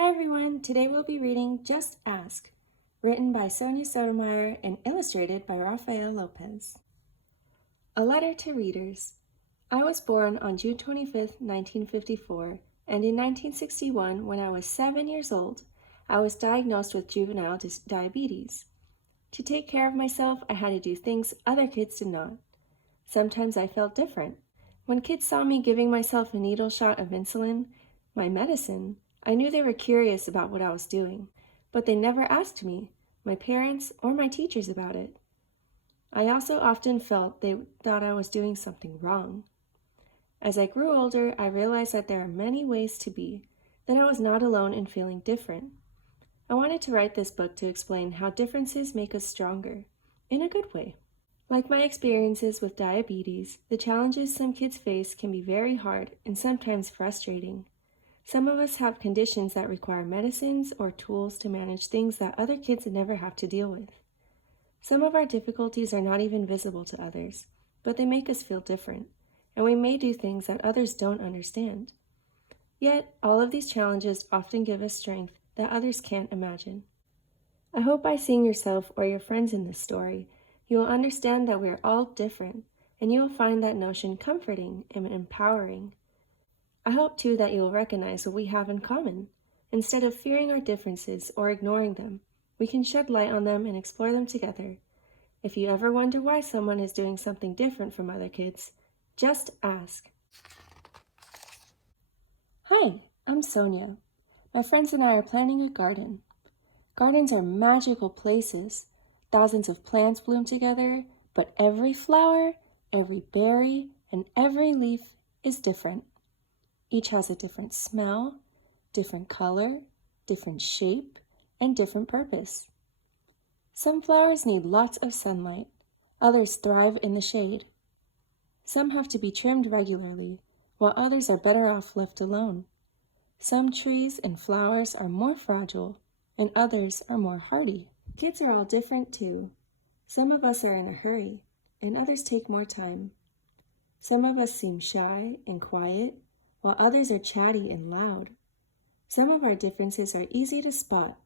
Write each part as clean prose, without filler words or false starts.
Hi everyone, today we'll be reading Just Ask, written by Sonia Sotomayor and illustrated by Rafael Lopez. A letter to readers. I was born on June 25, 1954, and in 1961, when I was 7 years old, I was diagnosed with juvenile diabetes. To take care of myself, I had to do things other kids did not. Sometimes I felt different. When kids saw me giving myself a needle shot of insulin, my medicine, I knew they were curious about what I was doing, but they never asked me, my parents, or my teachers about it. I also often felt they thought I was doing something wrong. As I grew older, I realized that there are many ways to be, that I was not alone in feeling different. I wanted to write this book to explain how differences make us stronger, in a good way. Like my experiences with diabetes, the challenges some kids face can be very hard and sometimes frustrating. Some of us have conditions that require medicines or tools to manage things that other kids never have to deal with. Some of our difficulties are not even visible to others, but they make us feel different, and we may do things that others don't understand. Yet, all of these challenges often give us strength that others can't imagine. I hope by seeing yourself or your friends in this story, you will understand that we are all different, and you will find that notion comforting and empowering. I hope too that you will recognize what we have in common. Instead of fearing our differences or ignoring them, we can shed light on them and explore them together. If you ever wonder why someone is doing something different from other kids, just ask. Hi, I'm Sonia. My friends and I are planning a garden. Gardens are magical places. Thousands of plants bloom together, but every flower, every berry, and every leaf is different. Each has a different smell, different color, different shape, and different purpose. Some flowers need lots of sunlight, others thrive in the shade. Some have to be trimmed regularly, while others are better off left alone. Some trees and flowers are more fragile, and others are more hardy. Kids are all different too. Some of us are in a hurry, and others take more time. Some of us seem shy and quiet, while others are chatty and loud. Some of our differences are easy to spot.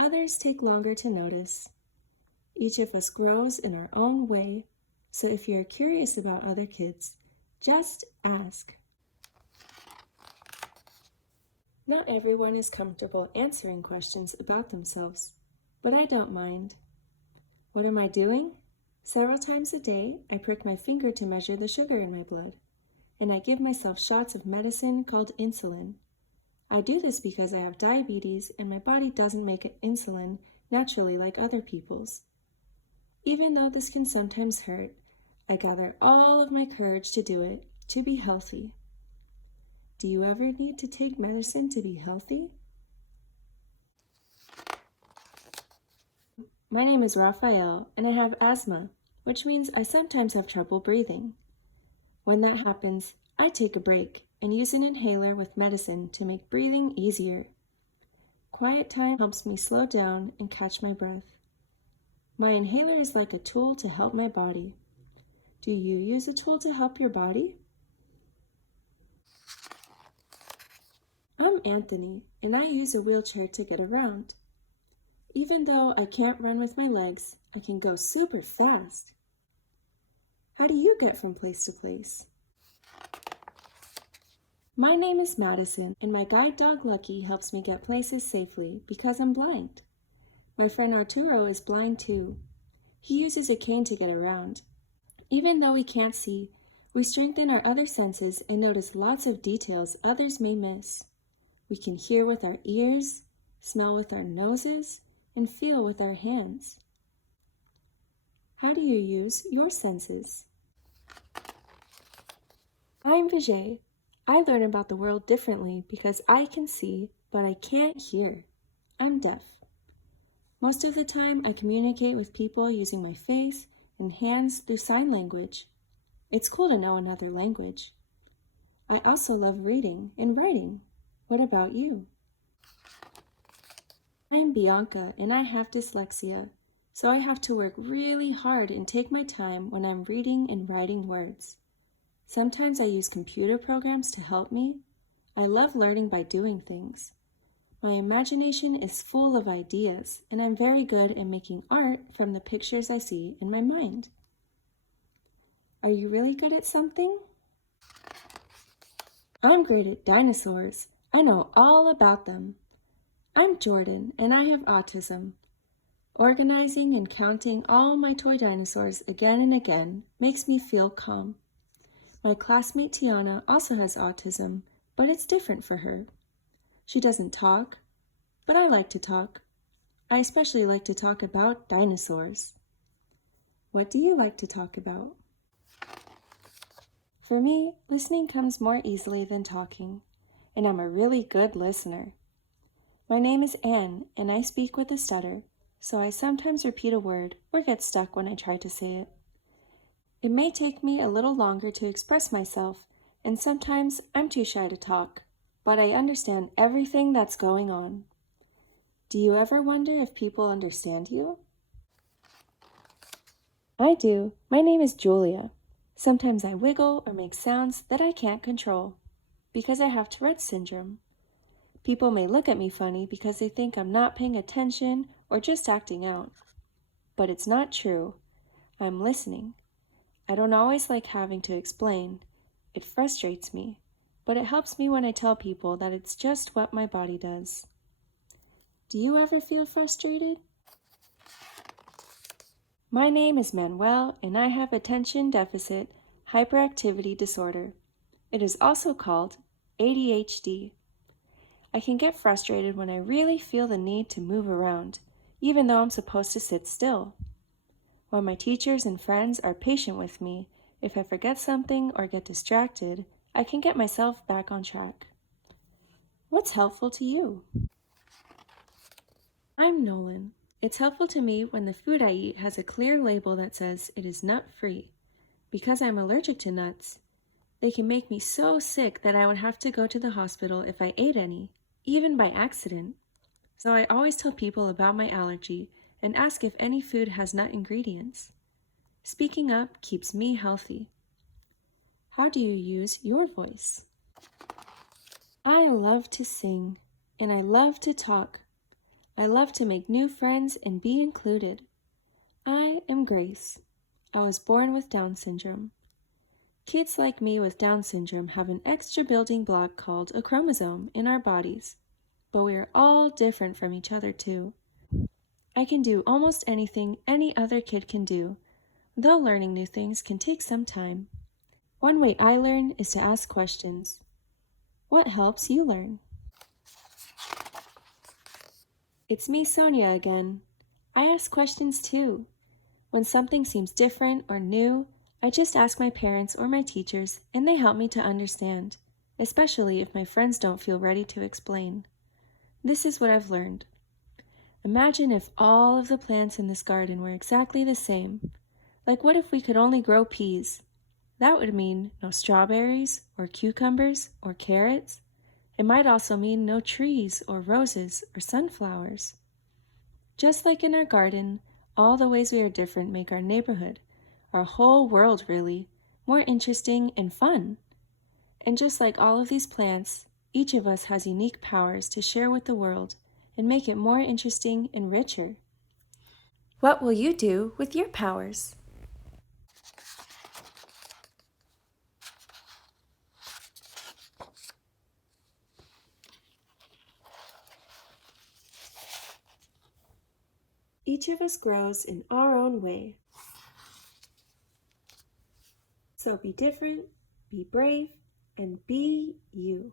Others take longer to notice. Each of us grows in our own way, so if you're curious about other kids, just ask. Not everyone is comfortable answering questions about themselves, but I don't mind. What am I doing? Several times a day, I prick my finger to measure the sugar in my blood, and I give myself shots of medicine called insulin. I do this because I have diabetes and my body doesn't make insulin naturally like other people's. Even though this can sometimes hurt, I gather all of my courage to do it, to be healthy. Do you ever need to take medicine to be healthy? My name is Rafael, and I have asthma, which means I sometimes have trouble breathing. When that happens, I take a break and use an inhaler with medicine to make breathing easier. Quiet time helps me slow down and catch my breath. My inhaler is like a tool to help my body. Do you use a tool to help your body? I'm Anthony, and I use a wheelchair to get around. Even though I can't run with my legs, I can go super fast. How do you get from place to place? My name is Madison, and my guide dog Lucky helps me get places safely because I'm blind. My friend Arturo is blind too. He uses a cane to get around. Even though we can't see, we strengthen our other senses and notice lots of details others may miss. We can hear with our ears, smell with our noses, and feel with our hands. How do you use your senses? I'm Vijay. I learn about the world differently because I can see, but I can't hear. I'm deaf. Most of the time, I communicate with people using my face and hands through sign language. It's cool to know another language. I also love reading and writing. What about you? I'm Bianca, and I have dyslexia, so I have to work really hard and take my time when I'm reading and writing words. Sometimes I use computer programs to help me. I love learning by doing things. My imagination is full of ideas, and I'm very good at making art from the pictures I see in my mind. Are you really good at something? I'm great at dinosaurs. I know all about them. I'm Jordan, and I have autism. Organizing and counting all my toy dinosaurs again and again makes me feel calm. My classmate Tiana also has autism, but it's different for her. She doesn't talk, but I like to talk. I especially like to talk about dinosaurs. What do you like to talk about? For me, listening comes more easily than talking, and I'm a really good listener. My name is Anne, and I speak with a stutter, so I sometimes repeat a word or get stuck when I try to say it. It may take me a little longer to express myself, and sometimes I'm too shy to talk, but I understand everything that's going on. Do you ever wonder if people understand you? I do. My name is Julia. Sometimes I wiggle or make sounds that I can't control because I have Tourette's syndrome. People may look at me funny because they think I'm not paying attention or just acting out. But it's not true. I'm listening. I don't always like having to explain. It frustrates me, but it helps me when I tell people that it's just what my body does. Do you ever feel frustrated? My name is Manuel, and I have attention deficit hyperactivity disorder. It is also called ADHD. I can get frustrated when I really feel the need to move around, even though I'm supposed to sit still. While my teachers and friends are patient with me, if I forget something or get distracted, I can get myself back on track. What's helpful to you? I'm Nolan. It's helpful to me when the food I eat has a clear label that says it is nut-free. Because I'm allergic to nuts, they can make me so sick that I would have to go to the hospital if I ate any, even by accident. So I always tell people about my allergy and ask if any food has nut ingredients. Speaking up keeps me healthy. How do you use your voice? I love to sing, and I love to talk. I love to make new friends and be included. I am Grace. I was born with Down syndrome. Kids like me with Down syndrome have an extra building block called a chromosome in our bodies, but we are all different from each other too. I can do almost anything any other kid can do, though learning new things can take some time. One way I learn is to ask questions. What helps you learn? It's me, Sonia, again. I ask questions too. When something seems different or new, I just ask my parents or my teachers, and they help me to understand, especially if my friends don't feel ready to explain. This is what I've learned. Imagine if all of the plants in this garden were exactly the same. Like what if we could only grow peas? That would mean no strawberries or cucumbers or carrots. It might also mean no trees or roses or sunflowers. Just like in our garden, all the ways we are different make our neighborhood, our whole world really, more interesting and fun. And just like all of these plants, each of us has unique powers to share with the world and make it more interesting and richer. What will you do with your powers? Each of us grows in our own way. So be different, be brave, and be you.